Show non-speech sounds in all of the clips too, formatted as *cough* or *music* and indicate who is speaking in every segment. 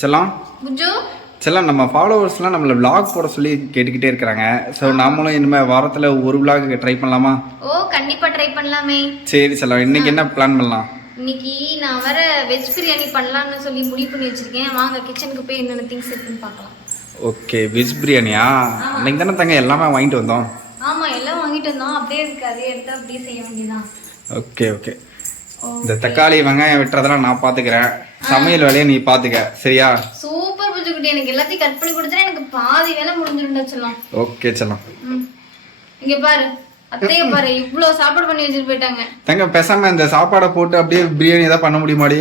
Speaker 1: செல்லம். செல்லம் நம்ம ஃபாலோவர்ஸ்லாம் நம்மளை vlog போட சொல்லி கேட்டுக்கிட்டே இருக்கிறாங்க. ஸோ நாமளும் இனிமேல் வாரத்தில் ஒரு vlog ட்ரை பண்ணலாமா?
Speaker 2: ஓ கண்டிப்பா ட்ரை பண்ணலாமே.
Speaker 1: சரி செல்லம். இன்னைக்கு என்ன பிளான் பண்ணலாம்?
Speaker 2: இன்னைக்கு நான் வர வெஜ் பிரியாணி பண்ணலாம்னு சொல்லி முடிவு பண்ணி வச்சிருக்கேன் வாங்க கிச்சனுக்கு போய் என்னென்ன திங்ஸ் இருக்குன்னு பார்க்கலாம்.
Speaker 1: ஓகே வெஜ் பிரியாணியா? இன்னைக்கு தானே தங்க எல்லாமே வாங்கிட்டு வந்தோம்.
Speaker 2: ஆமா எல்லாம் வாங்கிட்டு வந்தோம். அப்படியே இருக்கு. அதே எடுத்து அப்படியே செய்ய வேண்டியதான்
Speaker 1: ஓகே ஓகே. இந்த தக்காளி வெங்காயம் வெட்டுறதெல்லாம் நான் பார்த்துக்கிறேன் சமையல் வேலையை நீ பார்த்துக்க சரியா?
Speaker 2: சூப்பர் புஜு குட்டி எனக்கு எல்லாத்தையும் கட் பண்ணி கொடுத்தா எனக்கு பாதி வேலை முடிஞ்சிருந்தா சொல்லலாம்
Speaker 1: ஓகே செல்லம்.
Speaker 2: ம். இங்க பாரு அத்தைய பாரு இவ்ளோ சாப்பாடு பண்ணி வச்சுட்டு போயிட்டாங்க.
Speaker 1: தங்க பேசாம இந்த சாப்பாடை போட்டு அப்படியே பிரியாணி ஏதாவது பண்ண முடியுமாடி?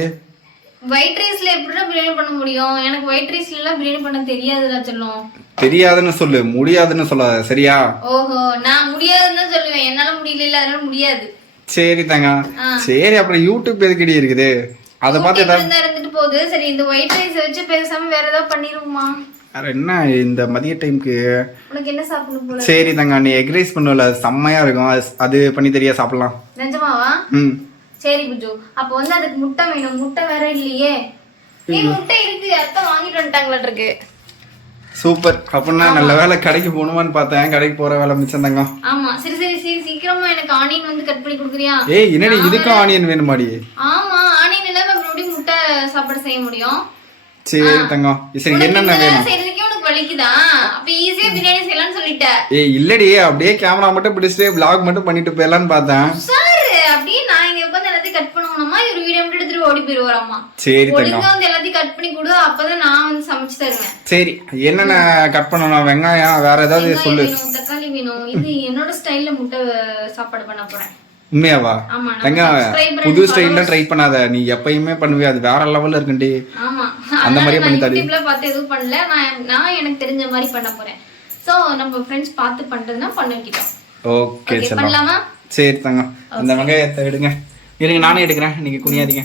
Speaker 2: ஒயிட் ரைஸ்ல எப்படிடா பிரியாணி பண்ண முடியும்? எனக்கு ஒயிட் ரைஸ்ல எல்லாம் பிரியாணி பண்ண தெரியாதுடா சொல்லும்.
Speaker 1: தெரியாதுன்னு சொல்லு முடியாதுன்னு சொல்லாத சரியா?
Speaker 2: ஓஹோ நான் முடியாதுன்னு தான் சொல்லுவேன். என்னால முடியல அதனால முடியாது.
Speaker 1: சரி தங்க. சரி அப்புறம் யூடியூப் எதுக்கடி இருக்குது? அதை பார்த்து
Speaker 2: இருந்தா இருந்துட்டு போகுது. சரி இந்த ஒயிட் ரைஸ் வச்சு பேசாம வேற ஏதாவது பண்ணிருவோமா?
Speaker 1: வேற என்ன இந்த மதிய டைம்க்கு
Speaker 2: உனக்கு என்ன சாப்பிடணும் போல
Speaker 1: சரி தங்க நீ எக் ரைஸ் பண்ணுவல செம்மையா இருக்கும். அது- பண்ணி தெரியா சாப்பிடலாம்.
Speaker 2: நிஜமாவா?
Speaker 1: ம்.
Speaker 2: சரி புஜு அப்ப வந்து அதுக்கு முட்டை வேணும். முட்டை வேற இல்லையே. ஏய் முட்டை இருக்கு. அத்தை வாங்கிட்டு வந்துட்டாங்களாட்டு இருக்கு
Speaker 1: சூப்பர். அப்படின்னா நல்ல வேலை கடைக்கு போகணுமான்னு பார்த்தேன். கடைக்கு போற வேலை மிச்சம் தங்கம்.
Speaker 2: ஆமா. சரி சரி சரி. சீக்கிரமா எனக்கு ஆனியன் வந்து கட் பண்ணி கொடுக்குறியா?
Speaker 1: ஏய் என்னடி இதுக்கும் ஆனியன் வேணுமாடி?
Speaker 2: ஆமா. ஆனியன் இல்லாம எப்படி முட்டை சாப்பாடு செய்ய முடியும்?
Speaker 1: சரி தங்கம். சரி என்னென்ன வேணும்?
Speaker 2: வலிக்குதா? அப்ப ஈஸியா பிரியாணி செய்யலாம்னு சொல்லிட்ட
Speaker 1: ஏய் இல்லடி. அப்படியே கேமரா மட்டும் பிடிச்சிட்டு vlog மட்டும் பண்ணிட்டு போயிடலான்னு பார்த்தேன்
Speaker 2: சாரு அப்படியே நான் இங்க உட்காந்து எல்லாத்தையும் கட் பண்ணணுமா இவர் ஓடி போயிருவாராமா?
Speaker 1: சரி தங்கம்.
Speaker 2: ஒழுங்கா வந்து எல்லாத்தையும் கட் பண்ணி கொடு அப்பதான் நான் வந்து சமைச்சு தருவேன்.
Speaker 1: சரி என்னென்ன கட் பண்ணணும்? வெங்காயம் வேற ஏதாவது சொல்லு.
Speaker 2: தக்காளி வேணும். இது என்னோட ஸ்டைல்ல முட்டை சாப்பாடு பண்ண போறேன்.
Speaker 1: உண்மையாவா?
Speaker 2: subscriber
Speaker 1: புது ஸ்டைல்ல ட்ரை பண்ணாத. நீ எப்பயுமே பண்ணுவியா? அது வேற லெவல்ல இருக்குண்டி. அந்த மாதிரியே பண்ணி தாடி.
Speaker 2: யூடியூப்ல பார்த்து எதுவும் பண்ணல. நான் நான் எனக்கு தெரிஞ்ச மாதிரி பண்ண போறேன். சோ நம்ம ஃப்ரெண்ட்ஸ் பார்த்து பண்றதுன்னா பண்ணிக்கிட்டோம்
Speaker 1: ஓகே
Speaker 2: பண்ணலாமா?
Speaker 1: சரி தங்க அந்த வெங்காயத்தை எடுங்க. இருங்க நானே எடுக்கிறேன். நீங்க குனியாதீங்க.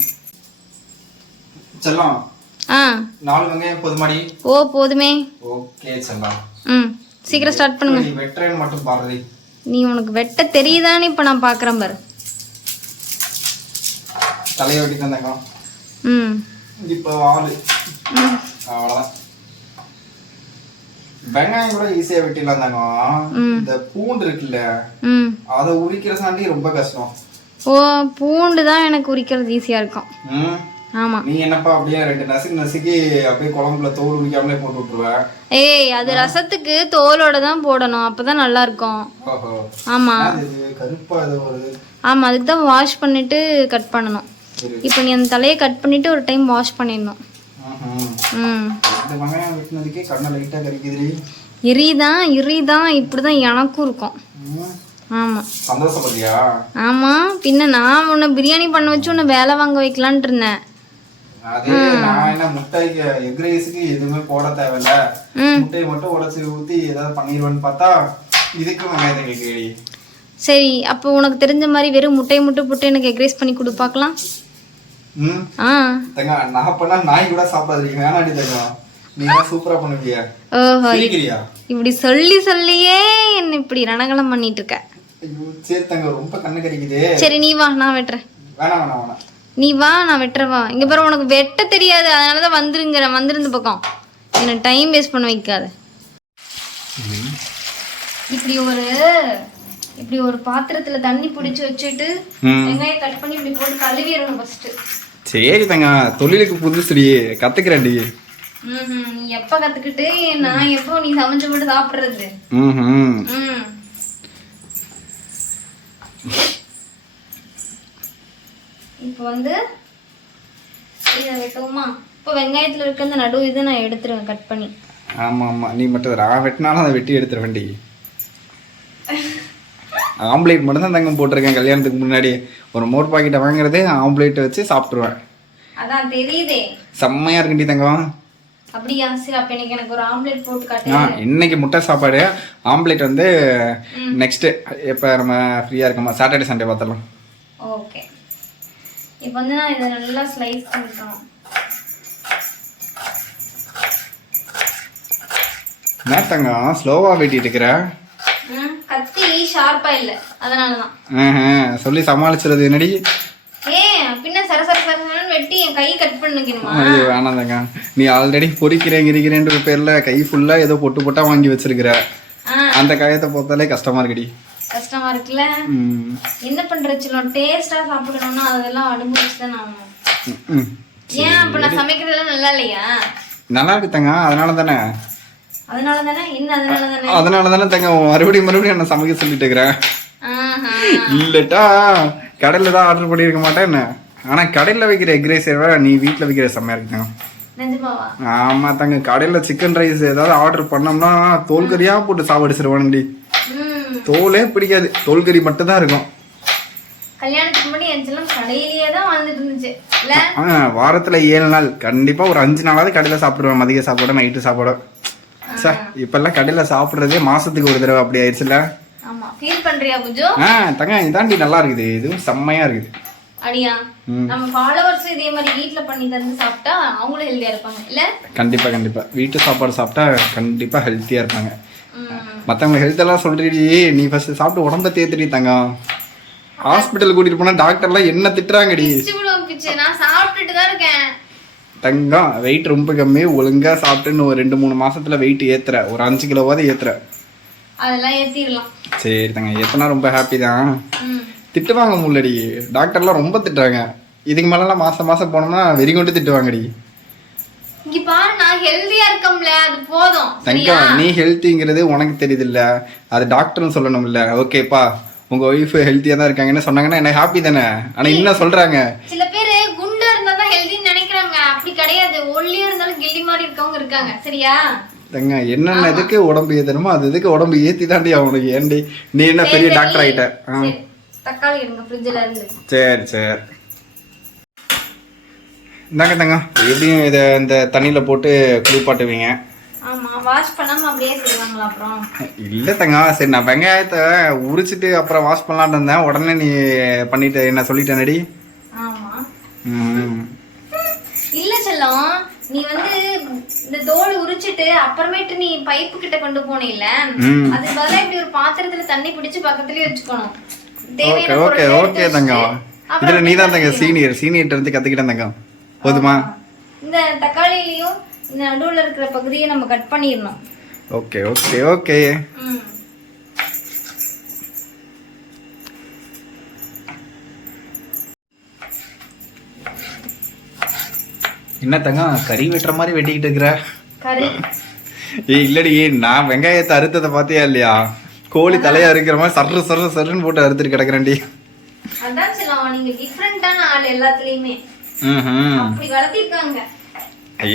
Speaker 1: செல்லம்.
Speaker 2: ஆ.
Speaker 1: நாலு வெங்காயம் போதுமாடி.
Speaker 2: ஓ போதுமே.
Speaker 1: ஓகே செல்லம்.
Speaker 2: ம் சீக்கிரம் ஸ்டார்ட் பண்ணுங்க.
Speaker 1: நீ வெட்டுறேன்னு மட்டும் பாருடி
Speaker 2: நீ உனக்கு வெட்ட தெரியுதான்னு இப்ப நான் பாக்குறேன் பாரு.
Speaker 1: தலையை வெட்டி தந்தாங்க
Speaker 2: ம்.
Speaker 1: இப்போ வாலு
Speaker 2: ம்.
Speaker 1: அவ்வளோதான் வெங்காயம் கூட ஈஸியா வெட்டிடலாம் தாங்க இந்த பூண்டு இருக்குல்ல
Speaker 2: ம்.
Speaker 1: அதை உரிக்கிற சாண்டி ரொம்ப கஷ்டம்.
Speaker 2: ஓ பூண்டு தான் எனக்கு உரிக்கிறது ஈஸியா இருக்கும்.
Speaker 1: ம். நீ என்னப்பா அப்படியே ரெண்டு நசுக்கு நசுக்கி அப்படியே குழம்புல தோல் உரிக்காமலே போட்டு விட்டுருவ?
Speaker 2: ஏய் அது ரசத்துக்கு தோலோட தான் போடணும். அப்பதான் நல்லா இருக்கும் ஆமா.
Speaker 1: கருப்பா ஏதோ வருது.
Speaker 2: ஆமா அதுக்கு தான் வாஷ் பண்ணிட்டு கட் பண்ணணும். இப்போ நீ அந்த தலையை கட் பண்ணிட்டு ஒரு டைம் வாஷ் பண்ணிடணும். ம்.
Speaker 1: இந்த வெங்காயம் வெட்டினதுக்கே கண்ணை லைட்டா கறிக்குதுடி
Speaker 2: இரிதான் இரிதான். இப்படிதான் எனக்கும் இருக்கும்.
Speaker 1: ம்.
Speaker 2: ஆமா.
Speaker 1: சந்தோஷப்பட்டியா?
Speaker 2: ஆமா. பின்ன நான் உன்னை பிரியாணி பண்ண வச்சு உன்னை வேலை வாங்க வைக்கலான்ட்டு இருந்தேன்.
Speaker 1: அது நான் என்ன முட்டைக்கு எக் ரைஸுக்கு எதுவுமே போட தேவையில்ல. முட்டையை மட்டும் உடச்சி ஊத்தி ஏதாவது பண்ணிடுவேன்னு பார்த்தா இதுக்கு வெங்காயத்தை கேட்குறி
Speaker 2: சரி அப்போ உனக்கு தெரிஞ்ச மாதிரி வெறும் முட்டையை மட்டும் போட்டு எனக்கு எக்ரேஸ் பண்ணி கொடு பார்க்கலாம்.
Speaker 1: ம்.
Speaker 2: ஆ.
Speaker 1: தங்க நான் பண்ணா நாய் கூட சாப்பிடாது வேணாடி தங்க. நீங்க சூப்பரா பண்ணுவிய?
Speaker 2: ஓஹோ இப்படி சொல்லி சொல்லியே என்ன இப்படி ரணகலம் பண்ணிட்டு இருக்க?
Speaker 1: சரி தங்க ரொம்ப கண்ணு கறிக்குது
Speaker 2: சரி நீ வா நான் வெட்டுறேன்.
Speaker 1: வேணாம் வேணாம் வேணாம்.
Speaker 2: நீ வா நான் வெட்டுறேன் வா இங்க பாரு உனக்கு வெட்ட தெரியாது. அதனால தான் வந்துருங்கிறேன் வந்துருந்து பக்கம். என்ன டைம் வேஸ்ட் பண்ண வைக்காத. இப்படி ஒரு இப்படி ஒரு பாத்திரத்துல தண்ணி பிடிச்சி வச்சுட்டு. வெங்காயம் கட் பண்ணி இப்படி போட்டு கழுவிடணும் ஃபர்ஸ்ட்
Speaker 1: சரி தங்க தொழிலுக்கு புதுசுடி கத்துக்கிறேன்டி
Speaker 2: நீ எப்ப கத்துக்கிட்டு நான் எப்போ நீ சமைச்சு போட்டு சாப்பிடுறது?
Speaker 1: ம்.
Speaker 2: இப்போ வந்து இதை வெட்டுவோமா? இப்போ வெங்காயத்துல இருக்க அந்த நடு இது நான் எடுத்துருவேன் கட் பண்ணி.
Speaker 1: ஆமா ஆமா நீ மட்டும் நான் வெட்டினாலும் அதை வெட்டி எடுத்துட வேண்டி. *laughs* ஆம்லேட் மட்டும் தான் தங்கம் போட்டிருக்கேன் கல்யாணத்துக்கு முன்னாடி. ஒரு மோர் பாக்கெட்டை வாங்குறதே ஆம்லேட் வச்சு சாப்பிட்ருவேன்
Speaker 2: அதான் தெரியுதே.
Speaker 1: செம்மையா இருக்குண்டி தங்கம்.
Speaker 2: அப்படியா? சரி அப்ப இன்னைக்கு எனக்கு ஒரு ஆம்லெட் போட்டு காட்டு.
Speaker 1: ஆ இன்னைக்கு முட்டை சாப்பாடு. ஆம்லேட் வந்து நெக்ஸ்ட் எப்போ நம்ம ஃப்ரீயாக இருக்கோமா? சாட்டர்டே சண்டே பார்த்துடலாம்.
Speaker 2: ஓகே இப்போ வந்து நான் இதை நல்லா ஸ்லைஸ் பண்ணிக்கணும்
Speaker 1: என்ன ஸ்லோவாக வெட்டிட்டு இருக்கிற?
Speaker 2: கத்தி ஷார்ப்பா இல்ல. அதனால தான்
Speaker 1: சொல்லி சமாளிச்சுறது என்னடி?
Speaker 2: ஏ பின்ன சர சர சர சரன்னு வெட்டி என் கை கட் பண்ணுங்க பொரிக்கணுமா
Speaker 1: ஐயோ வேணாம் தங்க. நீ ஆல்ரெடி பொறிக்கிறேன் கிரிக்கிறேன்ற பேர்ல கை ஃபுல்லா ஏதோ பொட்டு பொட்டா வாங்கி வச்சிருக்கிற. அந்த காயத்தை பார்த்தாலே கஷ்டமா இருக்குடி.
Speaker 2: இருக்குல்ல. என்ன பண்ற சொல்லும் டேஸ்டா சாப்பிடணும்னா அதெல்லாம் அனுபவிச்சு தான் ஆகணும். ஏன் அப்ப நான் சமைக்கிறதெல்லாம் நல்லா இல்லையா?
Speaker 1: நல்லா இருக்கு தங்க அதனால தானே?
Speaker 2: அதனால தானே? என்ன அதனால தானே?
Speaker 1: அதனால தானே தங்க மறுபடியும் மறுபடியும் என்ன சமைக்க சொல்லிட்டு இருக்கிறேன் இல்லட்டா கடையில தான் ஆர்டர் பண்ணியிருக்க மாட்டேன் என்ன? ஆனா கடையில வைக்கிற எக் ரைஸ் நீ வீட்ல வைக்கிற செம்மையா இருக்குங்க ஆமா தங்க கடையில சிக்கன் ரைஸ் ஏதாவது ஆர்டர் பண்ணோம்னா தோல் கறியா போட்டு சாவடிச்சிருவானுடி
Speaker 2: ம்.
Speaker 1: தோலே பிடிக்காது. தோல் கறி மட்டும் தான் இருக்கும்.
Speaker 2: கல்யாணத்துக்கு முன்னாடி என் செல்லம் கடையிலேயே தான் வாழ்ந்துட்டு இருந்துச்சு. இல்ல?
Speaker 1: ஆ, வாரத்துல ஏழு நாள். கண்டிப்பா ஒரு அஞ்சு நாளாவது கடையில சாப்பிடுவேன். மதிய சாப்பாடு நைட்டு சாப்பாடு. சார் இப்பெல்லாம் கடையில சாப்பிடுறதே மாசத்துக்கு ஒரு தடவை அப்படி ஆயிடுச்சுல
Speaker 2: ஆமா. ஃபீல் பண்றியா புஜு
Speaker 1: ஆ தங்க இதாண்டி நல்லா இருக்குது. இதுவும் செம்மையா இருக்குது.
Speaker 2: அடியா. நம்ம ஃபாலோவர்ஸ் இதே மாதிரி வீட்ல பண்ணி தந்து சாப்பிட்டா அவங்களும் ஹெல்தியா இருப்பாங்க. இல்ல?
Speaker 1: கண்டிப்பா கண்டிப்பா. வீட்டு சாப்பாடு சாப்பிட்டா கண்டிப்பா ஹெல்த்தியா இருப்பாங்க.
Speaker 2: ம்.
Speaker 1: மத்தவங்க ஹெல்த் எல்லாம் சொல்றீடி. நீ ஃபர்ஸ்ட் சாப்பிட்டு உடம்ப தேத்துடி தங்கம். ஹாஸ்பிட்டல் கூட்டிட்டு போனா டாக்டர்லாம் என்ன திட்டுறாங்கடி?
Speaker 2: நான் சாப்பிட்டுட்டு தான் இருக்கேன்.
Speaker 1: தங்கம் வெயிட் ரொம்ப கம்மி. ஒழுங்கா சாப்பிட்டுன்னு ஒரு ரெண்டு மூணு மாசத்துல வெயிட் ஏத்துற. ஒரு அஞ்சு கிலோவாவது ஏத்துற.
Speaker 2: அதெல்லாம் ஏத்திடலாம்.
Speaker 1: சரி தங்க ஏத்தனா ரொம்ப ஹாப்பி தான். திட்டுவாங்க முள்ளடி டாக்டர்லாம் ரொம்ப திட்டுறாங்க. இதுக்கு மேலலாம் மாசம் மாசம் போனோம்னா வெறி கொண்டு திட்டுவாங்கடி
Speaker 2: இங்க பாரு. நான் ஹெல்தியா இருக்கம்ல அது போதும்.
Speaker 1: தங்கம் நீ ஹெல்த்திங்கிறது உனக்கு தெரியுது இல்ல அது டாக்டர்னு சொல்லணும்ல. ஓகேப்பா உங்க ஒய்ஃப் ஹெல்த்தியா தான் இருக்காங்கன்னு சொன்னாங்கன்னா என்ன ஹாப்பி தானே? ஆனா இன்னும் சொல்றாங்க.
Speaker 2: சில பேரு குண்டா இருந்தா தான் ஹெல்தின்னு நினைக்கிறாங்க. அப்படி கிடையாது. ஒல்லியா இருந்தாலும் கில்லி மாதிரி இருக்கவங்க இருக்காங்க. சரியா?
Speaker 1: தங்க என்னென்ன எதுக்கு உடம்பு ஏத்தணுமோ அது எதுக்கு உடம்பு ஏத்தி தாண்டி அவனுக்கு ஏண்டி? நீ என்ன பெரிய டாக்டர் ஆயிட்ட? ஆ.
Speaker 2: சரி, தக்காளி எடுங்க ஃப்ரிட்ஜ்ல இருந்து.
Speaker 1: சரி சரி. இந்தாங்க தங்க எப்படியும் இதை இந்த தண்ணியில் போட்டு குளிப்பாட்டுவீங்க.
Speaker 2: ஆமா வாஷ் பண்ணாம அப்படியே செய்வாங்களா அப்புறம்?
Speaker 1: இல்லை தங்க. சரி நான் வெங்காயத்தை உரிச்சிட்டு அப்புறம் வாஷ் பண்ணலான்னு இருந்தேன். உடனே நீ பண்ணிட்டு என்ன சொல்லிட்டேனடி?
Speaker 2: ஆமா.
Speaker 1: ம்.
Speaker 2: இல்ல செல்லம் நீ வந்து இந்த தோல் உரிச்சிட்டு அப்புறமேட்டு நீ பைப்பு கிட்ட கொண்டு போனீல்ல. அதுக்கு பதிலா இப்படி ஒரு பாத்திரத்துல தண்ணி பிடிச்சு பக்கத்துலயே வச்சுக்கணும்.
Speaker 1: ஓகே ஓகே ஓகே தங்கம். இதில் நீ தான் தங்க சீனியர் சீனியர்கிட்ட இருந்து கற்றுக்கிட்டேன் தங்கம். போதுமா?
Speaker 2: இந்த தக்காளிலையும் இந்த நடுவுல இருக்கிற பகுதியை நம்ம கட் பண்ணிடணும்.
Speaker 1: Okay okay okay. என்ன தங்கம் கறி வெட்டுற மாதிரி வெட்டிக்கிட்டு இருக்கிற?
Speaker 2: கறி.
Speaker 1: ஏய் இல்லடி நான் வெங்காயத்தை அறுத்ததை பார்த்தியா இல்லையா? கோழி தலையா இருக்கிற மாதிரி சர்ரு சர்ரு சர்ருன்னு போட்டு அறுத்துட்டு கிடக்குறேன்டி.
Speaker 2: அதான் செல்லம் நீங்க டிஃப்ரெண்டான ஆள் எல்லாத்துலயுமே. அப்படி வளர்த்திருக்காங்க.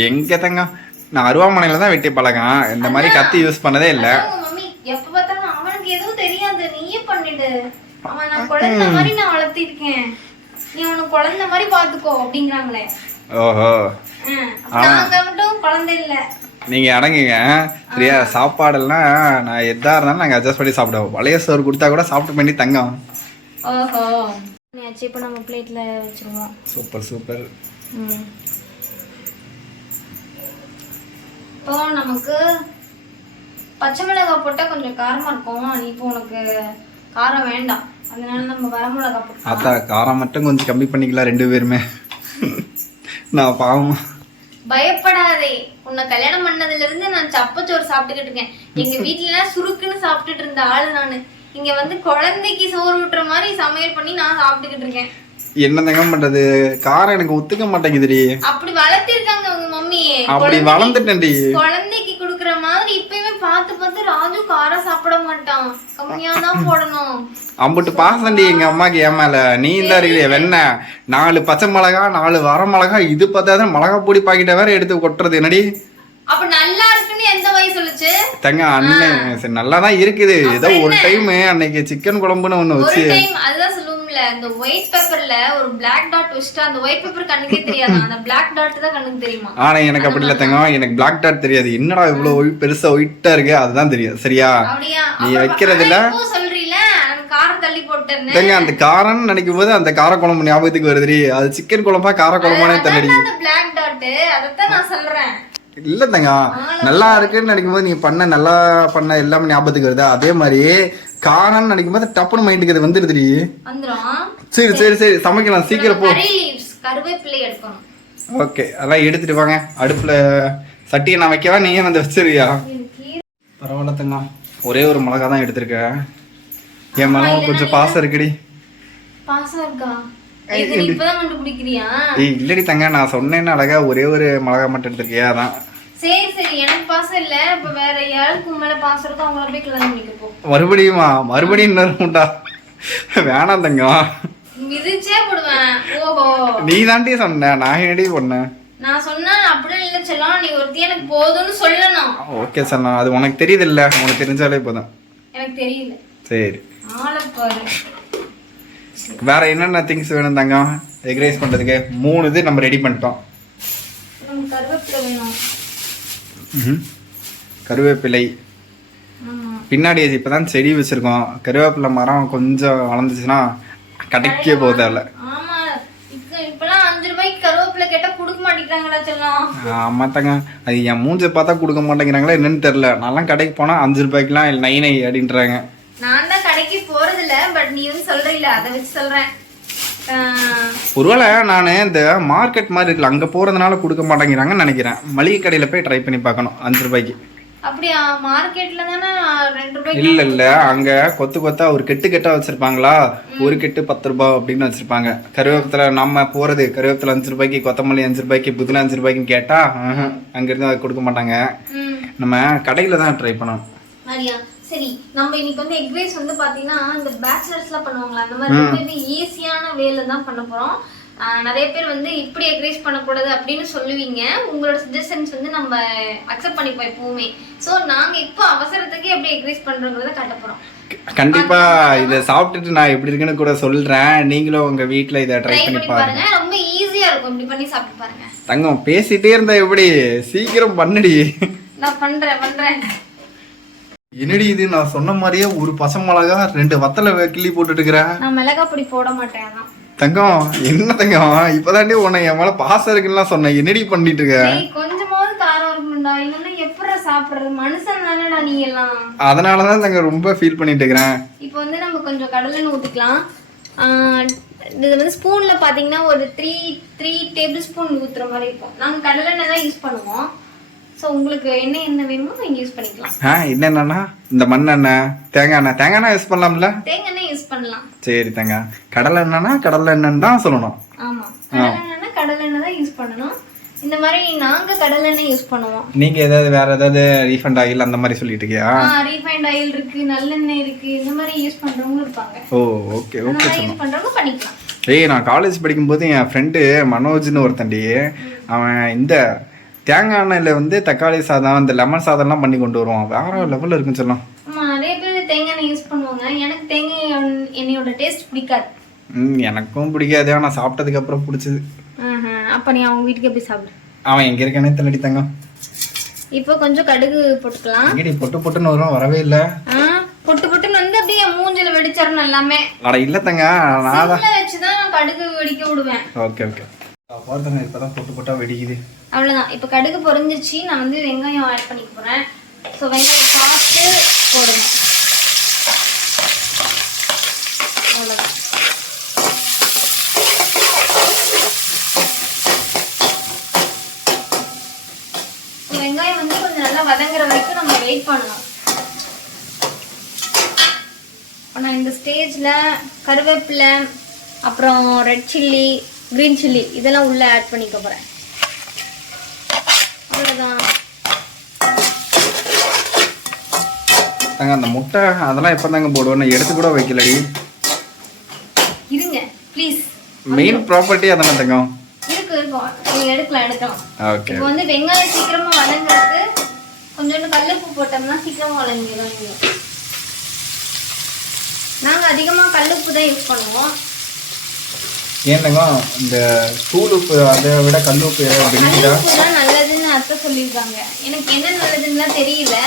Speaker 1: எங்க தங்கம்? நான் அருவாமனையில தான் வெட்டி பழகம் இந்த மாதிரி கத்தி யூஸ் பண்ணதே இல்ல.
Speaker 2: அதான் உங்க மம்மி எப்ப பார்த்தாலும் அவனுக்கு எதுவும் தெரியாது. நீயே பண்ணிடு. அவன் நான் குழந்தை மாதிரி நான் வளர்த்திருக்கேன். நீ அவனை குழந்தை மாதிரி பாத்துக்கோ அப்படிங்கிறாங்களே.
Speaker 1: ஓஹோ.
Speaker 2: ஆ, நாங்க மட்டும் குழந்தை இல்ல.
Speaker 1: நீங்க அடங்குங்க. சரியா? சாப்பாடெல்லாம் நான் எதா இருந்தாலும் நாங்க அட்ஜஸ்ட் பண்ணி சாப்பிடுவோம். பழைய சோறு கொடுத்தா கூட சாப்பிட்டு பண்ணி தங்கம்.
Speaker 2: ஓஹோ. ஆச்சு இப்போ நம்ம பிளேட்ல வச்சிருவோம்.
Speaker 1: Super super.
Speaker 2: இப்போ நமக்கு பச்சை மிளகாய் போட்டா கொஞ்சம் காரமா இருக்கும். நீ இப்போ உனக்கு காரம் வேண்டாம். அதனால நம்ம வரமிளகாய் போட்டோம்
Speaker 1: அத்தா காரம் மட்டும் கொஞ்சம் கம்மி பண்ணிக்கலாம் ரெண்டு பேருமே. நான் பாவம்.
Speaker 2: பயப்படாதே. உன்னை கல்யாணம் பண்ணதுல இருந்து நான் சப்பச்சோறு சாப்பிட்டுக்கிட்டு இருக்கேன். எங்க *laughs* எல்லாம் சுருக்குன்னு சாப்பிட்டுட்டு இருந்த ஆளு நானு. இங்க வந்து குழந்தைக்கு சோறு ஊட்டுற மாதிரி சமையல் பண்ணி நான் சாப்பிட்டுக்கிட்டு இருக்கேன்.
Speaker 1: என்ன தங்கம் பண்றது? காரம் எனக்கு ஒத்துக்க மாட்டேங்குதுடி.
Speaker 2: அப்படி வளர்த்திருக்காங்க உங்க மம்மி.
Speaker 1: அப்படி வளர்ந்துட்டேன்டி.
Speaker 2: குழந்தைக்கு குடுக்குற மாதிரி இப்பயுமே பார்த்து பார்த்து ராஜு காரம் சாப்பிட மாட்டான். கம்மியா தான் போடணும்.
Speaker 1: அம்புட்டு பாசண்டி எங்க அம்மாக்கு என் மேல. நீ தான் இருக்கிறிய வெண்ண நாலு பச்சை மிளகா நாலு வர மிளகா இது பார்த்தாதான் மிளகா பொடி பாக்கெட்டை வேற எடுத்து கொட்டுறது. என்னடி?
Speaker 2: அப்ப நல்லா இருக்குன்னு எந்த வயசு சொல்லுச்சு?
Speaker 1: தங்க அண்ணன் சரி நல்லா தான் இருக்குது ஏதோ ஒரு டைம் அன்னைக்கு சிக்கன் குழம்புன்னு ஒண்ணு
Speaker 2: ஒரு
Speaker 1: வச்சு.
Speaker 2: டைம் அதுதான் சொல்லுவோம்ல இந்த ஒயிட் பேப்பர்ல ஒரு பிளாக் டாட் வச்சுட்டு அந்த ஒயிட் பேப்பர் கண்ணுக்கே தெரியாது? அந்த பிளாக் டாட் தான் கண்ணுக்கு தெரியுமா?
Speaker 1: ஆனா எனக்கு அப்படி இல்ல தங்கம். எனக்கு பிளாக் டாட் தெரியாது. என்னடா இவ்வளவு பெருசா ஒயிட்டா இருக்கு? அதுதான் தெரியும். சரியா? நீ வைக்கிறதுல
Speaker 2: அந்த காரம்
Speaker 1: தங்க அந்த காரம்னு நினைக்கும் போது அந்த கார குழம்பு ஞாபகத்துக்கு வருதுடி. அது சிக்கன் குழம்பா கார குழம்பானே தெரியலடி
Speaker 2: அந்த பிளாக் டாட் அதத்தான் நான் சொல்றேன்.
Speaker 1: இல்ல தங்க நல்லா இருக்குன்னு நினைக்கும் போது நீ பண்ண நல்லா பண்ண எல்லாமே ஞாபகத்துக்கு வருது? அதே மாதிரி காரம்னு நினைக்கும் போது டப்புனு மைண்டுக்கு அது
Speaker 2: வந்துரும்.
Speaker 1: சரி சரி. சரி சமைக்கலாம். சீக்கிரம் போ. ஓகே. அதெல்லாம் எடுத்துட்டு வாங்க. அடுப்புல சட்டியை நான் வைக்கவா? நீயே வந்து வச்சிருவியா
Speaker 2: எனக்கு
Speaker 1: பரவாயில்ல தங்கம். ஒரே ஒரு மிளகா தான் எடுத்திருக்கேன் என் மேல கொஞ்சம் பாசம் இருக்குடி.
Speaker 2: பாசம் இருக்கா?
Speaker 1: இல்லடி. தங்க நான் சொன்னேன்னு அழகா ஒரே ஒரு மிளகா மட்டும் எடுத்திருக்கியா அதான்.
Speaker 2: சரி சரி எனக்கு பாசம் இல்ல. இப்ப வேற யாருக்கு உன் மேல பாசம் இருக்கோ அவங்கள போய் கல்யாணம் பண்ணிக்க போ.
Speaker 1: மறுபடியுமா? மறுபடியும் இன்னொரு உண்டா வேணாம் தங்கம்
Speaker 2: மிதிச்சே போடுவேன். ஓஹோ.
Speaker 1: நீ தாண்டி சொன்ன நான் என்னடி பண்ணேன்
Speaker 2: நான் சொன்னா அப்படியே இல்ல செல்லம். நீ ஒருத்தி எனக்கு போதும்னு சொல்லணும்.
Speaker 1: ஓகே சார் நான் அது உனக்கு தெரியுது இல்ல உனக்கு தெரிஞ்சாலே போதும்.
Speaker 2: எனக்கு தெரியல.
Speaker 1: சரி.
Speaker 2: ஆளை பாரு.
Speaker 1: வேற என்னென்ன திங்ஸ் வேணும் தங்கம்? எக் ரைஸ் பண்றதுக்கு? மூணு இது நம்ம ரெடி பண்ணிட்டோம்.
Speaker 2: கருவேப்பிலை
Speaker 1: பின்னாடி அது இப்பதான் செடி வச்சிருக்கோம். கருவேப்பிலை மரம் கொஞ்சம் வளர்ந்துச்சுன்னா கடைக்கே போதில்ல
Speaker 2: ஆமா. இப்ப இப்பெல்லாம் அஞ்சு ரூபாய்க்கு கருவேப்பிலை கேட்டா கொடுக்க மாட்டேங்கிறாங்களா செல்லம்?
Speaker 1: ஆமா தங்க அது என் மூஞ்ச பார்த்தா கொடுக்க மாட்டேங்கிறாங்களா என்னன்னு தெரியல. நான்லாம் கடைக்கு போனா அஞ்சு ரூபாய்க்குலாம் நை நை அப்படின்றாங்க.
Speaker 2: நான் தான் கடைக்கு போறது இல்ல பட் நீ அதை வச்சு சொல்றேன்.
Speaker 1: ஒருவேளை நான் இந்த மார்க்கெட் மாதிரி இருக்குல்ல அங்கே போகிறதுனால கொடுக்க மாட்டேங்கிறாங்கன்னு நினைக்கிறேன். மளிகை கடையில் போய் ட்ரை பண்ணி பார்க்கணும் அஞ்சு ரூபாய்க்கு.
Speaker 2: அப்படியா? மார்க்கெட்ல தானே ரெண்டு ரூபாய்க்கு
Speaker 1: இல்லை இல்லை. அங்கே கொத்து கொத்தா ஒரு கெட்டு கெட்டா வச்சுருப்பாங்களா? ஒரு கெட்டு பத்து ரூபாய் அப்படின்னு வச்சுருப்பாங்க. கருவேப்பத்தில் நம்ம போகிறது கருவேப்பத்தில் அஞ்சு ரூபாய்க்கு கொத்தமல்லி அஞ்சு ரூபாய்க்கு புதினா அஞ்சு ரூபாய்க்குன்னு கேட்டால் அங்கேருந்து அதை கொடுக்க மாட்டாங்க. நம்ம கடையில் தான் ட்ரை பண்ணணும்.
Speaker 2: சரி நம்ம இன்னைக்கு வந்து எக் ரைஸ் வந்து பாத்தீங்கன்னா இந்த பேச்சுலர்ஸ்லாம் பண்ணுவாங்களா அந்த மாதிரி ரொம்பவே ஈஸியான வேலை தான் பண்ண போறோம். நிறைய பேர் வந்து இப்படி எக் ரைஸ் பண்ணக்கூடாது அப்படின்னு சொல்லுவீங்க. உங்களோட சஜஷன்ஸ் வந்து நம்ம அக்செப்ட் பண்ணிப்போம் எப்பவுமே. ஸோ நாங்க இப்போ அவசரத்துக்கு எப்படி எக் ரைஸ் பண்றோங்கிறத காட்ட போறோம்.
Speaker 1: கண்டிப்பாக இதை சாப்பிட்டுட்டு நான் எப்படி இருக்குன்னு கூட சொல்கிறேன் நீங்களும் உங்கள் வீட்டில் இதை ட்ரை பண்ணி பாருங்க.
Speaker 2: ரொம்ப ஈஸியா இருக்கும். இப்படி பண்ணி சாப்பிட்டு பாருங்க.
Speaker 1: தங்கம் பேசிட்டே இருந்தா எப்படி? சீக்கிரம் பண்ணுடி.
Speaker 2: நான் பண்றேன் பண்றேன்.
Speaker 1: என்னடி இது? நான் சொன்ன மாதிரியே ஒரு பசை மிளகா ரெண்டு வத்தலை கிள்ளி போட்டுட்டு இருக்கிறேன்
Speaker 2: நான் மிளகா பொடி போட மாட்டேன்
Speaker 1: தங்கம்? என்ன தங்கம்? இப்பதாண்டி உன்னை என் மேல பாசம் இருக்குன்னு சொன்னேன். என்னடி பண்ணிட்டு இருக்க
Speaker 2: கொஞ்சமாவது காரம் இருக்கணும்டா இல்லைன்னா எப்படா சாப்பிடுறது? மனுஷன் தானடா நீ எல்லாம்.
Speaker 1: அதனாலதான் தங்க ரொம்ப ஃபீல் பண்ணிட்டு இருக்கிறேன்
Speaker 2: இப்போ வந்து நம்ம கொஞ்சம் கடலெண்ணெய் ஊற்றிக்கலாம் இது வந்து ஸ்பூனில் பார்த்தீங்கன்னா ஒரு த்ரீ த்ரீ டேபிள் ஸ்பூன் ஊற்றுற மாதிரி இருக்கும். நாங்கள் கடலெண்ணெய் தான் யூஸ் பண்ணுவோம். ஸோ உங்களுக்கு என்ன எண்ணெய் வேணுமோ நீங்கள் யூஸ் பண்ணிக்கலாம்.
Speaker 1: ஆ என்னென்னா இந்த மண்ணெண்ணெய் தேங்காய் எண்ணெய். தேங்காய் எண்ணெய் யூஸ் பண்ணலாம்ல?
Speaker 2: தேங்காய் எண்ணெய் யூஸ் பண்ணலாம்.
Speaker 1: சரி தங்க கடலை எண்ணெய்னா கடலை எண்ணெய்னு தான் சொல்லணும்.
Speaker 2: ஆமாம் கடலெண்ணெய்னா கடலெண்ணெய் தான் யூஸ் பண்ணணும். இந்த மாதிரி நாங்கள் கடலெண்ணெய் யூஸ் பண்ணுவோம்.
Speaker 1: நீங்க ஏதாவது வேற ஏதாவது ரீஃபண்ட் ஆயில் அந்த மாதிரி சொல்லிட்டு இருக்கியா?
Speaker 2: ரீஃபைண்ட் ஆயில் இருக்கு நல்லெண்ணெய் இருக்கு இந்த மாதிரி யூஸ் பண்றவங்க இருப்பாங்க.
Speaker 1: ஓ ஓகே ஓகே
Speaker 2: யூஸ் பண்றவங்க பண்ணிக்கலாம்.
Speaker 1: ஏய் நான் காலேஜ் படிக்கும்போது என் ஃப்ரெண்டு மனோஜ்னு ஒருத்தண்டி அவன் இந்த தேங்காய் எண்ணெயில் வந்து தக்காளி சாதம் இந்த லெமன் சாதம்லாம் பண்ணி கொண்டு வருவான் வேற லெவலில் இருக்குன்னு சொல்லலாம்.
Speaker 2: நிறைய பேர் தேங்காய் எண்ணெய் யூஸ் பண்ணுவாங்க. எனக்கு தேங்காய் எண்ணெய்- எண்ணெயோட டேஸ்ட் பிடிக்காது.
Speaker 1: ம் எனக்கும் பிடிக்காது. ஆனால் சாப்பிட்டதுக்கு அப்புறம் பிடிச்சது.
Speaker 2: அப்ப நீ அவங்க வீட்டுக்கு போய் சாப்பிடு?
Speaker 1: அவன் எங்க இருக்கானே தள்ளடி தங்கம்.
Speaker 2: இப்போ கொஞ்சம் கடுகு போட்டுக்கலாம்.
Speaker 1: எங்கடி பொட்டு பொட்டுன்னு வரும் வரவே இல்லை.
Speaker 2: பொட்டு பொட்டுன்னு வந்து அப்படியே மூஞ்சில வெடிச்சிடணும் எல்லாமே.
Speaker 1: அட இல்லை தங்க நான் தான்
Speaker 2: சிம்ல வச்சுதான் நான் கடுகு வெடிக்க விடுவேன்.
Speaker 1: Okay okay. பார்த்தங்க இப்போ தான் பொட்டு பொட்டாக வெடிக்குது.
Speaker 2: அவ்வளோதான் இப்போ கடுகு பொரிஞ்சிச்சு நான் வந்து வெங்காயம் ஆட் பண்ணிக்க போகிறேன் ஸோ வெங்காயம் பார்த்து போடணும் அவ்வளோதான் வெங்காயம் வந்து கொஞ்சம் நல்லா வதங்குற வரைக்கும் நம்ம வெயிட் பண்ணணும் நான் இந்த ஸ்டேஜில் கருவேப்பிலை அப்புறம் ரெட் சில்லி க்ரீன் சில்லி இதெல்லாம் உள்ளே ஆட் பண்ணிக்க போகிறேன் அவ்வளோதான்
Speaker 1: தங்க அந்த முட்டை அதெல்லாம் எப்போ தாங்க போடுவேன் எடுத்து கூட வைக்கலடி.
Speaker 2: இருங்க ப்ளீஸ்
Speaker 1: மெயின் ப்ராப்பர்ட்டி அதானே தங்கம்?
Speaker 2: இருக்கு நீங்க எடுக்கலாம் எடுக்கலாம்.
Speaker 1: ஓகே
Speaker 2: இப்போ வந்து வெங்காயம் சீக்கிரமா வதங்குறதுக்கு கொஞ்சோண்டு கல்லுப்பு போட்டோம்னா சீக்கிரமா வதங்கிடும். இங்க. நாங்க அதிகமா கல்லுப்பு தான் யூஸ் பண்ணுவோம்.
Speaker 1: ஏன் தங்கம் இந்த தூள் உப்பு அதை விட கல் உப்பு பெனிஃபிட்டா
Speaker 2: நல்லதுன்னு அத்தை சொல்லியிருக்காங்க. எனக்கு என்ன நல்லதுன்னுலாம் தெரியல.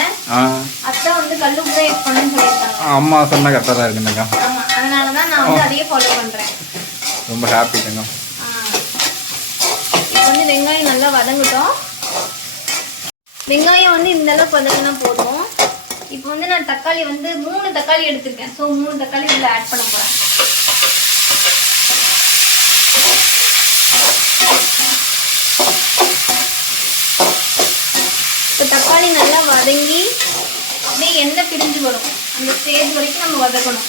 Speaker 2: அத்தை வந்து கல்லுப்பு தான் யூஸ் பண்ணணும்னு சொல்லியிருக்காங்க.
Speaker 1: அம்மா சொன்னா கரெக்டாக தான் இருக்கு தங்கம்
Speaker 2: ஆமா அதனால தான் நான் வந்து அதையே ஃபாலோ பண்றேன்.
Speaker 1: ரொம்ப ஹாப்பி தங்கம்.
Speaker 2: இப்போ வந்து வெங்காயம் நல்லா வதங்கட்டும். வெங்காயம் வந்து இந்த அளவுக்கு வதங்கினா போதும். இப்போ வந்து நான் தக்காளி வந்து மூணு தக்காளி எடுத்திருக்கேன். ஸோ மூணு தக்காளி இதில் ஆட் பண்ண போகிறேன் தக்காளி நல்லா வதங்கி அப்படியே எண்ணெய் பிரிஞ்சு வரும் அந்த ஸ்டேஜ் வரைக்கும் நம்ம வதக்கணும்.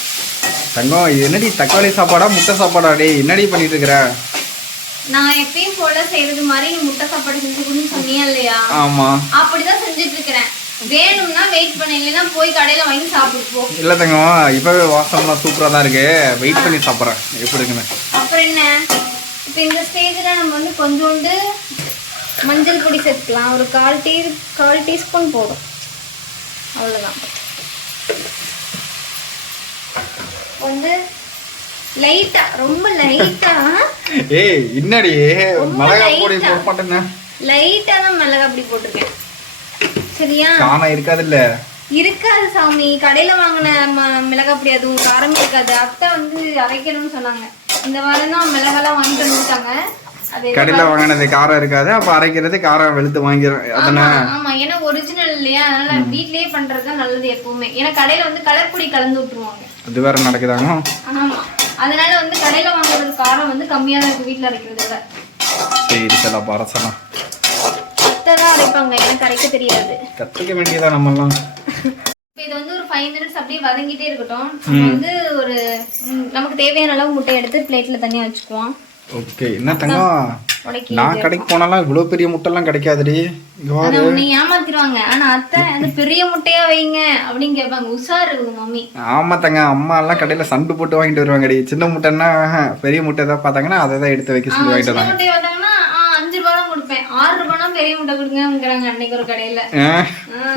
Speaker 1: தங்கம் இது என்னடி தக்காளி சாப்பாடா முட்டை சாப்பாடா டேய்? என்னடி பண்ணிட்டு இருக்கிற
Speaker 2: நான் எப்பயும் போல செய்யறது மாதிரி முட்டை சாப்பாடு செஞ்சு கொடுன்னு சொன்னியா இல்லையா?
Speaker 1: ஆமா.
Speaker 2: அப்படிதான் செஞ்சுட்டு இருக்கிறேன் வேணும்னா வெயிட் பண்ண இல்லைன்னா போய் கடையில வாங்கி சாப்பிட்டு போ.
Speaker 1: இல்ல தங்கம் இப்பவே வாசம்லாம் சூப்பரா தான் இருக்கு. வெயிட் பண்ணி சாப்பிட்றேன். எப்படி இருக்குன்னு.
Speaker 2: அப்புறம் என்ன? இப்போ இந்த ஸ்டேஜில் நம்ம வந்து கொஞ்சோண்டு மஞ்சள் பொடி சேர்த்துக்கலாம். ஒரு கால் டீ கால் டீஸ்பூன் போதும். அவ்வளோதான் வந்து லைட்டா ரொம்ப லைட்டா
Speaker 1: ஏய் என்னடி?
Speaker 2: ரொம்ப
Speaker 1: மிளகா பொடி. போட மாட்டேன்னு
Speaker 2: லைட்டா தான் மிளகா அப்படி போட்டிருக்கேன். சரியா?
Speaker 1: காணம் இருக்காது இல்ல
Speaker 2: இருக்காது சாமி. கடையில வாங்கின ம- மிளகா பொடி அதுவும் காரமே இருக்காது. அத்தை வந்து அரைக்கணும்னு சொன்னாங்க. இந்த வாரம் தான் மிளகாலாம் வாங்கிட்டு வந்துட்டாங்க.
Speaker 1: கடையில வாங்கினது காரம் இருக்காது அப்ப அரைக்கிறது காரம் வெளுத்து வாங்கிடும் அதனா
Speaker 2: ஆமா. ஏன்னா ஒரிஜினல் இல்லையா? அதனால வீட்லயே பண்றது தான் நல்லது எப்பவுமே. ஏன்னா கடையில வந்து கலர் பொடி கலந்து விட்டுருவாங்க.
Speaker 1: அது வேற நடக்குதாங்க.
Speaker 2: ஆமா. அதனால வந்து கடையில வாங்குறது காரம் வந்து கம்மியா தான் இருக்கு வீட்ல அரைக்கிறத விட.
Speaker 1: சரி சில பரசலாம்
Speaker 2: அரைப்பாங்க. எனக்கு அரைக்க தெரியாது.
Speaker 1: கத்துக்க வேண்டியதா நம்மலாம்
Speaker 2: இப்போ இது வந்து ஒரு ஃபைவ் மினிட்ஸ் அப்படியே வதங்கிட்டே இருக்கட்டும். நம்ம வந்து ஒரு நமக்கு தேவையான அளவு முட்டை எடுத்து பிளேட்ல தனியா வச்சுக்குவோம்.
Speaker 1: ஓகே. என்ன தங்கம்? நான் கடைக்கு போனாலாம் இவ்வளவு பெரிய முட்டைலாம் கிடைக்காதுடி.
Speaker 2: உன்னை ஏமாத்திடுவாங்க. ஆனா அத்தை அது பெரிய முட்டையா வைங்க அப்படின்னு கேட்பாங்க. உஷாரு உங்க மம்மி.
Speaker 1: ஆமா தங்க அம்மா எல்லாம் கடையில சண்டு போட்டு வாங்கிட்டு வருவாங்கடி. சின்ன முட்டைன்னா பெரிய முட்டை ஏதாவது பார்த்தாங்கன்னா அதை தான் எடுத்து வைக்க சொல்லி வாங்கிட்டு வராங்க
Speaker 2: முட்டையை வந்தாங்கன்னா ஆ, அஞ்சு ரூபா தான் கொடுப்பேன். ஆறு ரூபானா பெரிய முட்டை கொடுங்கிறாங்க அன்னைக்கு ஒரு கடையில.
Speaker 1: ஆ,
Speaker 2: ஆ.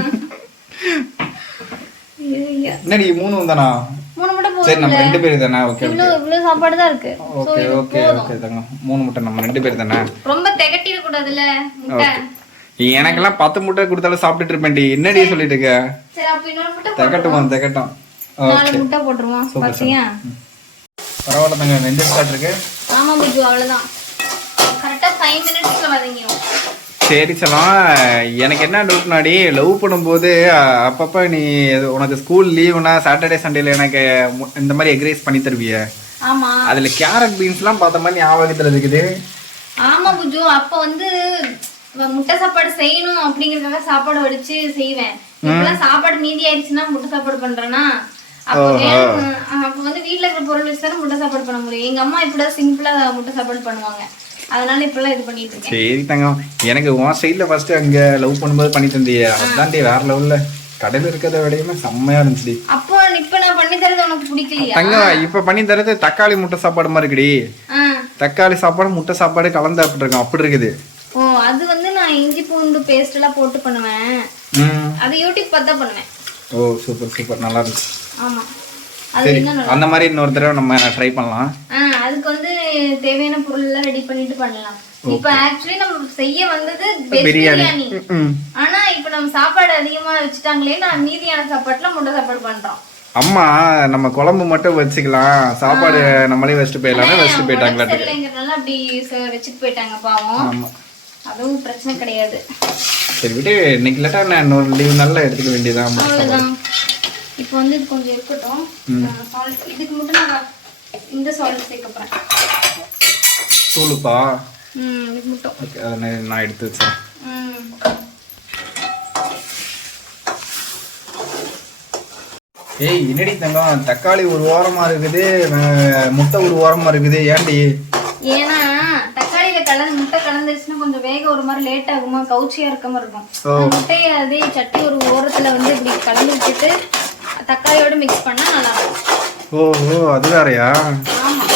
Speaker 2: ஐயா.
Speaker 1: என்னடி மூணு வந்தானா?
Speaker 2: மூணு முட்டை
Speaker 1: சரி நம்ம ரெண்டு பேர் தானே? ஓகே
Speaker 2: இவ்வளோ இவ்வளோ சாப்பாடு தான் இருக்கு.
Speaker 1: ஓகே ஓகே ஓகே தங்க மூணு முட்டை நம்ம ரெண்டு பேர் தானே?
Speaker 2: ரொம்ப திகட்டிட கூடாதுல்ல முட்டை.
Speaker 1: எனக்கெல்லாம் பத்து முட்டை கொடுத்தாலும் சாப்பிட்டுட்டு இருப்பேன்டி. என்னடி சொல்லிட்டு இருக்க?
Speaker 2: சரி அப்ப இன்னொரு முட்டை
Speaker 1: தகட்டும் தகட்டும்.
Speaker 2: நாலு முட்டை போட்டுருவோம் பாத்தியா?
Speaker 1: பரவாயில்ல தங்க ரெண்டு ஸ்டார்ட் இருக்கு.
Speaker 2: ஆமா புஜு அவ்வளவுதான். கரெக்டா ஃபைவ் மினிட்ஸ்ல வதங்கிடும்
Speaker 1: சரி சலாம் எனக்கு என்ன டவுட்னாடி லவ் பண்ணும்போது அப்பப்ப நீ உனக்கு ஸ்கூல் லீவுனா சாட்டர்டே சண்டேல எனக்கு இந்த மாதிரி எக்ரைஸ் பண்ணி தருவிய.
Speaker 2: ஆமா.
Speaker 1: அதுல கேரட் பீன்ஸ்லாம் பார்த்த மாதிரி ஞாபகத்துல இருக்குது.
Speaker 2: ஆமா புஜு அப்ப வந்து முட்டை சாப்பாடு செய்யணும் அப்படிங்கறதுக்காக சாப்பாடு வடிச்சு செய்வேன். இப்பெல்லாம் சாப்பாடு மீதி ஆயிடுச்சுன்னா முட்டை சாப்பாடு பண்றேனா? அப்ப அப்ப வந்து வீட்ல இருக்கிற பொருள் வச்சு தானே முட்டை சாப்பாடு பண்ண முடியும்? எங்க அம்மா இப்படிதான் சிம்பிளா முட்டை சாப்பாடு பண்ணுவாங்க. அதனால இப்பெல்லாம் இது பண்ணிட்டு இருக்கேன்.
Speaker 1: சரி தங்கம். எனக்கு உன் சைட்ல ஃபர்ஸ்ட் அங்க லவ் பண்ணும்போது பண்ணி தந்தியே அதான்டி வேற லெவல்ல கடையில இருக்கிறத விடையுமே செம்மையா இருந்துச்சுடி.
Speaker 2: அப்போ இப்ப நான் பண்ணி தரது உனக்கு பிடிக்கலையா?
Speaker 1: தங்கம் இப்ப பண்ணி தரது தக்காளி முட்டை சாப்பாடு மாதிரி இருக்குடி. தக்காளி சாப்பாடு முட்டை சாப்பாடு கலந்து அப்படி இருக்கும் அப்படி இருக்குது.
Speaker 2: ஓ அது வந்து நான் இஞ்சி பூண்டு பேஸ்ட் எல்லாம் போட்டு பண்ணுவேன். அது யூடியூப் பார்த்தா பண்ணுவேன்.
Speaker 1: ஓ சூப்பர் சூப்பர் நல்லா இருந்துச்சு.
Speaker 2: ஆமா.
Speaker 1: சரி அந்த மாதிரி இன்னொரு தடவை நம்ம ட்ரை பண்ணலாம்.
Speaker 2: அதுக்கு வந்து தேவையான பொருள் எல்லாம் ரெடி பண்ணிட்டு பண்ணலாம். இப்ப ஆக்சுவலி நம்ம செய்ய வந்தது
Speaker 1: பிரியாணி
Speaker 2: ஆனா இப்ப நம்ம சாப்பாடு அதிகமா வச்சுட்டாங்களே நான் மீதியான சாப்பாட்டுல முட்டை சாப்பாடு பண்றோம்.
Speaker 1: அம்மா நம்ம குழம்பு மட்டும் வச்சுக்கலாம். சாப்பாடு நம்மளே வச்சுட்டு போயிடலாம் வச்சுட்டு போயிட்டாங்களா
Speaker 2: அப்படி வச்சுட்டு போயிட்டாங்க பாவம். அதுவும் பிரச்சனை கிடையாது.
Speaker 1: சரி விட்டு இன்னைக்கு இல்லாட்டா நான் இன்னொரு லீவ் நல்லா எடுத்துக்க வேண்டியதான்
Speaker 2: இப்போ வந்து இது கொஞ்சம் இருக்கட்டும். சால்ட் இதுக்கு மட்டும் நான் இந்த சால்ட் சேர்க்க போறேன்
Speaker 1: தூளுப்பா?
Speaker 2: ம் இதுக்கு மட்டும்.
Speaker 1: ஓகே அதை நான் எடுத்து வச்சேன் ஏய் என்னடி தங்கம்? தக்காளி ஒரு ஓரமா இருக்குது முட்டை ஒரு ஓரமா இருக்குது ஏன்டி?
Speaker 2: ஏன்னா தக்காளியில கலந்து முட்டை கலந்துருச்சுன்னா கொஞ்சம் வேக ஒரு மாதிரி லேட் ஆகுமா? கவுச்சியா இருக்க மாதிரி இருக்கும். முட்டையை அதே சட்டி ஒரு ஓரத்துல வந்து இப்படி கலந்து விட்டுட்டு தக்காளியோட மிக்ஸ் பண்ணா நல்லா இருக்கும்
Speaker 1: ஓ ஓ அது வேறயா?
Speaker 2: ஆமா.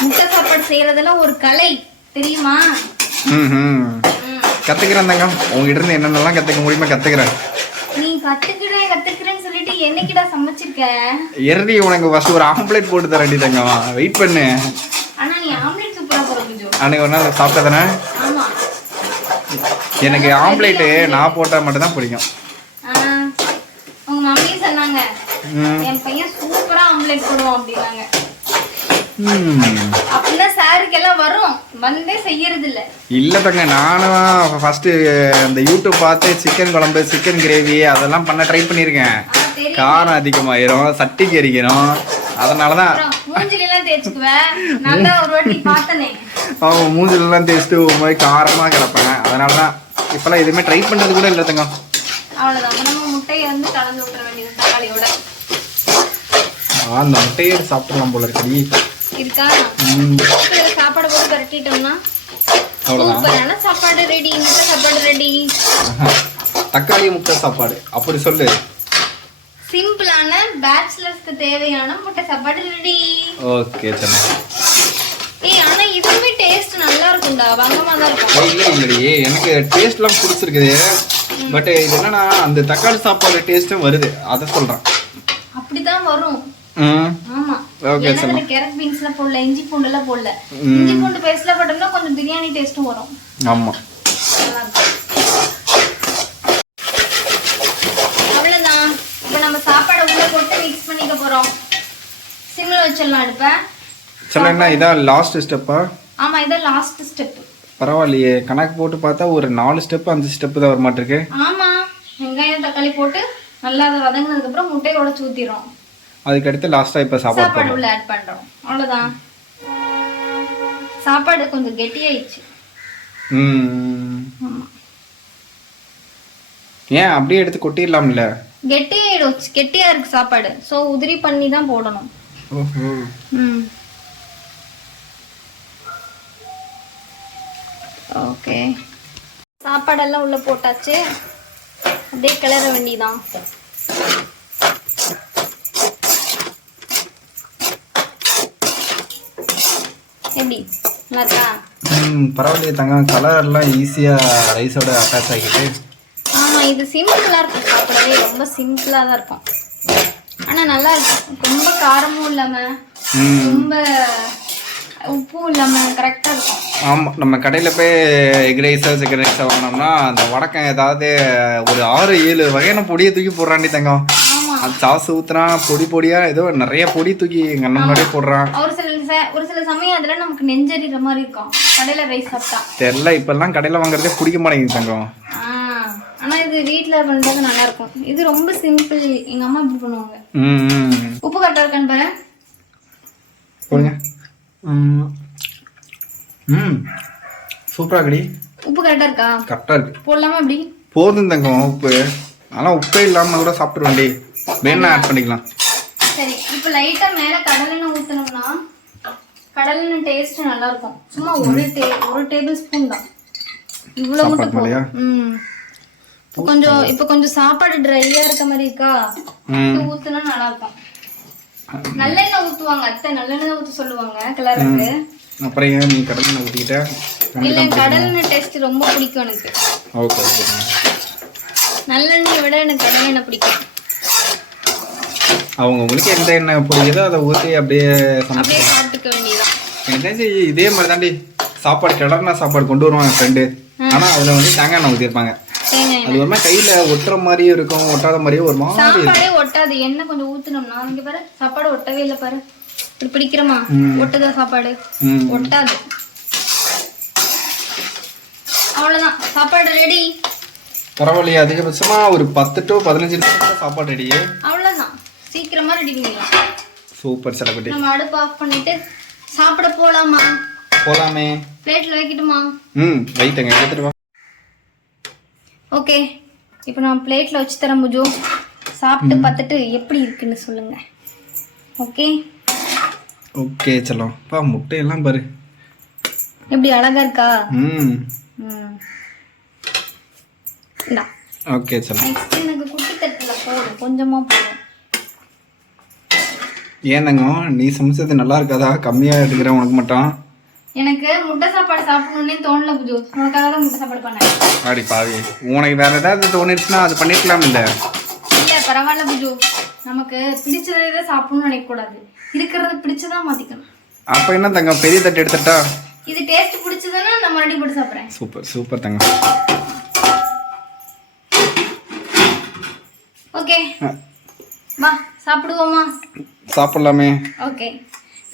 Speaker 2: முட்டை சாப்பாடு செய்யறதெல்லாம் ஒரு கலை தெரியுமா?
Speaker 1: ம். கத்துக்கிறேன் தங்கம். உங்ககிட்ட இருந்து என்னென்னலாம் கத்துக்க முடியுமா கத்துக்கிறேன்.
Speaker 2: நீ கத்துக்கிறேன் கத்துக்கிறேன்னு சொல்லிட்டு என்னைக்குடா சமைச்சிருக்க?
Speaker 1: எரடி உனக்கு ஃபர்ஸ்ட் ஒரு ஆம்ப்ளேட் போட்டு தரேன்டி தங்கம். வெயிட் பண்ணு.
Speaker 2: ஆனா நீ ஆம்லெட் சூப்பரா முடியும்
Speaker 1: அன்னைக்கு ஒரு நாள் சாப்பிட்டதானே
Speaker 2: ஆமா.
Speaker 1: எனக்கு ஆம்ப்ளேட்டு நான் போட்டால் மட்டும்தான் பிடிக்கும்.
Speaker 2: ஆ, உங்க மம்மி சொன்னாங்க. என் பையன் சூப்பரா ஆம்லெட் போடுவான் அப்படின்னாங்க. அப்படின்னா சாருக்கு எல்லாம் வரும். வந்தே செய்யறது இல்ல
Speaker 1: இல்ல தங்க நானும் ஃபர்ஸ்ட் இந்த யூடியூப் பார்த்து சிக்கன் குழம்பு சிக்கன் கிரேவி அதெல்லாம் பண்ண ட்ரை
Speaker 2: தெரியும்
Speaker 1: காரம் அதிகமாயிரும் சட்டிக்கு எரிக்கணும் அதனால தான்
Speaker 2: அப்புறம் மூஞ்சில எல்லாம் தேய்ச்சுக்குவேன் நான் தான் ஒரு வாட்டி பார்த்தனே.
Speaker 1: அவன் மூஞ்சிலெல்லாம் தேய்ச்சிட்டு ஒரு மாதிரி காரமாக கிடப்பேன். அதனால தான் இப்பெல்லாம் எதுவுமே ட்ரை பண்றது கூட இல்லை தங்கம்.
Speaker 2: அவ்வளவுதான். அப்ப நம்ம முட்டையை வந்து கலந்து விட்டுற வேண்டியது தக்காளியோட
Speaker 1: ஆ, அந்த முட்டையே சாப்பிட்டுலாம் போல இருக்கடி
Speaker 2: இருக்கா? சாப்பாடு போட்டு பரட்டிட்டோம்னா
Speaker 1: அவ்வளோதான்
Speaker 2: சூப்பரான சாப்பாடு ரெடி முட்டை சாப்பாடு ரெடி.
Speaker 1: தக்காளி முட்டை சாப்பாடு. அப்படி சொல்லு.
Speaker 2: சிம்பிளான பேச்சுலர்ஸ்க்கு தேவையான முட்டை சாப்பாடு ரெடி.
Speaker 1: ஓகே சரி.
Speaker 2: ஏய் ஆனா இதுவுமே டேஸ்ட் நல்லா இருக்கும்டா. வங்கமா தான் இருக்கும்.
Speaker 1: இல்லை இல்லடி எனக்கு டேஸ்ட்லாம் பிடிச்சிருக்குது. பட் இது என்னன்னா அந்த தக்காளி சாப்பாடு டேஸ்ட்டும் வருது. அதை சொல்கிறேன்
Speaker 2: அப்படிதான் வரும். ஆமா.
Speaker 1: ஓகே
Speaker 2: இதுல கேரட் போடல இஞ்சி பூண்டு எல்லாம் போடல. இஞ்சி பூண்டு பேஸ்ட்ல போட்டோம்னா கொஞ்சம் பிரியாணி டேஸ்ட்டும் வரும். இருக்கும். அவ்வளவுதான். இப்போ நம்ம சாப்பாடை உள்ள போட்டு மிக்ஸ் பண்ணிக்க போறோம். சிம்ல வச்சிடலாம் அடுப்ப.
Speaker 1: சரி என்ன இதான் லாஸ்ட் ஸ்டெப்பா
Speaker 2: ஆமா இதான் லாஸ்ட் ஸ்டெப்
Speaker 1: பரவாயில்லையே. கணக்கு போட்டு பார்த்தா ஒரு நாலு ஸ்டெப் அஞ்சு ஸ்டெப்பு தான் வர மாட்டிருக்கு
Speaker 2: ஆமா. வெங்காயம் தக்காளி போட்டு நல்லா அதை வதங்கினதுக்கு அப்புறம் முட்டையை உடச்சு ஊத்திரும்
Speaker 1: அதுக்கு அடுத்து லாஸ்ட்டாக இப்போ சாப்பாடு
Speaker 2: சாப்பாடு உள்ள ஆட் பண்றோம். அவ்வளவுதான். சாப்பாடு கொஞ்சம் கெட்டியாயிடுச்சு.
Speaker 1: ம்.
Speaker 2: ஆமா.
Speaker 1: ஏன்? அப்படியே எடுத்து கொட்டிடலாம்ல.
Speaker 2: கெட்டியாயிடும் கெட்டியா இருக்கு சாப்பாடு. சோ உதிரி பண்ணி தான் போடணும்.
Speaker 1: ஓஹோ.
Speaker 2: ம். ஓகே. சாப்பாடெல்லாம் உள்ள போட்டாச்சு. அப்படியே கிளற வேண்டியதான் எப்படி? நல்லா இருக்கா
Speaker 1: ம் பரவாயில்லையே தங்கம் கலர்லாம் ஈஸியாக ரைஸோட அட்டாச் ஆகிட்டு.
Speaker 2: ஆமா இது சிம்பிளா இருக்கும் சாப்பிடவே. ரொம்ப சிம்பிளா தான் இருக்கும். ஆனா நல்லா இருக்கும். ரொம்ப காரமும் இல்லாம
Speaker 1: ம்.
Speaker 2: ரொம்ப உப்பும் இல்லாம கரெக்டா இருக்கும்.
Speaker 1: ஆமாம் நம்ம கடையில் போய் எக் ரைஸோ சிக்கன் ரைஸோ வாங்கினோம்னா அந்த வடக்கம் ஏதாவது ஒரு ஆறு ஏழு வகையான பொடியை தூக்கி போடுறாண்டி தங்கம். அது சாஸ் ஊத்துறான் பொடி பொடியாக ஏதோ நிறைய பொடி தூக்கி எங்கள் அண்ணன் முன்னாடியே போடுறான்.
Speaker 2: ஒரு சில ஒரு சில சமயம் அதுல நமக்கு நெஞ்சறிற மாதிரி இருக்கும். கடையில ரைஸ் சாப்பிட்டா.
Speaker 1: தெரில இப்பெல்லாம் கடையில் வாங்குறதே பிடிக்க மாட்டேங்குது தங்கம்.
Speaker 2: ஆனா இது வீட்ல பண்றது நல்லா இருக்கும். இது ரொம்ப சிம்பிள் எங்க அம்மா இப்படி பண்ணுவாங்க. உப்பு கரெக்டா இருக்கான்னு பாரு.
Speaker 1: போடுங்க. ம். சூப்பராக கடி
Speaker 2: உப்பு கரெக்டா இருக்கா?
Speaker 1: கரெக்டாக இருக்கு.
Speaker 2: போடலாமா இப்படி
Speaker 1: போதும் தங்கம் உப்பு. ஆனால் உப்பே இல்லாமல் கூட சாப்பிட்ருவேன்டி வேணா ஆட் பண்ணிக்கலாம்.
Speaker 2: சரி இப்போ லைட்டா மேல கடலெண்ணெய் ஊத்தணும்னா கடலெண்ணெய் டேஸ்ட் நல்லா இருக்கும் சும்மா ஒரு டே ஒரு டேபிள் ஸ்பூன் தான். இவ்வளவு மட்டும்? போதும் ம். கொஞ்சம் இப்போ கொஞ்சம் சாப்பாடு ட்ரையா இருக்க மாதிரி இருக்கா? ஊத்துனா நல்லா இருக்கும் நல்லெண்ணெய் ஊத்துவாங்க அத்தை நல்லெண்ணெய் ஊத்த சொல்லுவாங்க கிளறக்கு
Speaker 1: அப்புறம் ஏன் நீ கடலை ஊற்றிக்கிட்ட
Speaker 2: இல்ல கடலெண்ணெய் டேஸ்ட் ரொம்ப பிடிக்கும் எனக்கு.
Speaker 1: Okay okay.
Speaker 2: நல்லெண்ணெயை விட எனக்கு கடலெண்ணெய் பிடிக்கும்.
Speaker 1: அவங்க உங்களுக்கு எந்த எண்ணெய் பிடிக்குதோ அதை ஊற்றி அப்படியே
Speaker 2: அப்படியே சாப்பிட்டுக்க வேண்டியதான்
Speaker 1: எனக்கு தெரிஞ்சு இதே மாதிரி தாண்டி சாப்பாடு கிளறின சாப்பாடு கொண்டு வருவாங்க ஃப்ரெண்டு ஆனால் அதில் வந்து தேங்காய் எண்ணெய் ஊற்றிருப்பாங்க அது ஒரு மாதிரி கையில் ஒட்டுற மாதிரியும் இருக்கும் ஒட்டாத மாதிரியும் ஒரு மாதிரி.
Speaker 2: சாப்பாடே ஒட்டாது. எண்ணெய் கொஞ்சம் ஊத்துனோம்னா இங்க பாரு சாப்பாடு ஒட்டவே இல்லை பாரு. இப்படி பிடிக்கிறோமா? ஒட்டுதா சாப்பாடு? ஒட்டாது. அவ்வளவுதான். சாப்பாடு ரெடி
Speaker 1: பரவாயில்லையே அதிகபட்சமாக ஒரு பத்து டு பதினஞ்சு நிமிஷம் சாப்பாடு ரெடியே
Speaker 2: அவ்வளவுதான். சீக்கிரமா ரெடி பண்ணிடலாம்.
Speaker 1: சூப்பர் செலக்குட்டி
Speaker 2: நம்ம அடுப்பு ஆஃப் பண்ணிட்டு சாப்பிட போலாமா?
Speaker 1: போகலாமே
Speaker 2: பிளேட்ல வைக்கட்டுமா?
Speaker 1: ம் வைத்தங்க. எடுத்துட்டு
Speaker 2: ஓகே. இப்போ நான் பிளேட்ல வச்சு தரேன் புஜு சாப்பிட்டு பார்த்துட்டு எப்படி இருக்குன்னு சொல்லுங்க. ஓகே?
Speaker 1: ஓகே செல்லம். பா முட்டையெல்லாம் பாரு.
Speaker 2: எப்படி அழகா இருக்கா?
Speaker 1: ம்.
Speaker 2: இந்தா.
Speaker 1: ஓகே செல்லம்.
Speaker 2: நெக்ஸ்ட் எனக்கு குட்டி தட்டுல போதும். கொஞ்சமா போதும்.
Speaker 1: ஏன் தங்கம்? நீ சமைச்சது நல்லா இருக்காதா? கம்மியாக எடுக்கிறேன் உனக்கு மட்டும்.
Speaker 2: எனக்கு முட்டை சாப்பாடு சாப்பிடணும்னே தோணல புஜு. உனக்காக தான் முட்டை சாப்பாடு பண்ணேன்.
Speaker 1: ஆடி பாவி உனக்கு வேற ஏதாவது தோணிடுச்சுன்னா அது பண்ணிருக்கலாம் இல்லை?
Speaker 2: இல்ல பரவாயில்ல புஜு. நமக்கு பிடிச்சதை தான் சாப்பிடணும்னு நினைக்க கூடாது. இருக்கிறத பிடிச்சதா மாத்திக்கணும்.
Speaker 1: அப்போ என்ன தங்கம் பெரிய தட்டு எடுத்துட்டா?
Speaker 2: இது டேஸ்ட் பிடிச்சதுன்னா நான் மறுபடியும் போட்டு சாப்பிடுறேன்.
Speaker 1: சூப்பர் சூப்பர் தங்கம்.
Speaker 2: ஓகே. வா சாப்பிடுவோமா?
Speaker 1: சாப்பிடலாமே.
Speaker 2: ஓகே.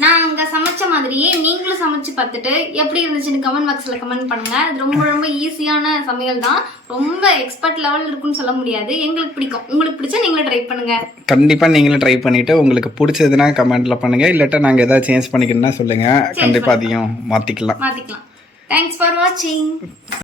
Speaker 2: நான் அங்கே சமைச்ச மாதிரியே நீங்களும் சமைச்சு பார்த்துட்டு எப்படி இருந்துச்சுன்னு கமெண்ட் பாக்ஸில் கமெண்ட் பண்ணுங்க. அது ரொம்ப ரொம்ப ஈஸியான சமையல் தான். ரொம்ப எக்ஸ்பர்ட் லெவல் இருக்குன்னு சொல்ல முடியாது. எங்களுக்கு பிடிக்கும். உங்களுக்கு பிடிச்சா நீங்களும் ட்ரை பண்ணுங்க.
Speaker 1: கண்டிப்பாக நீங்களும் ட்ரை பண்ணிவிட்டு உங்களுக்கு பிடிச்சதுன்னா கமெண்ட்டில் பண்ணுங்கள் இல்லாட்டா நாங்கள் ஏதாவது சேஞ்ச் பண்ணிக்கணும்னா சொல்லுங்கள் கண்டிப்பாக அதையும் மாற்றிக்கலாம்
Speaker 2: மாற்றிக்கலாம் தேங்க்ஸ் ஃபார் வாட்சிங்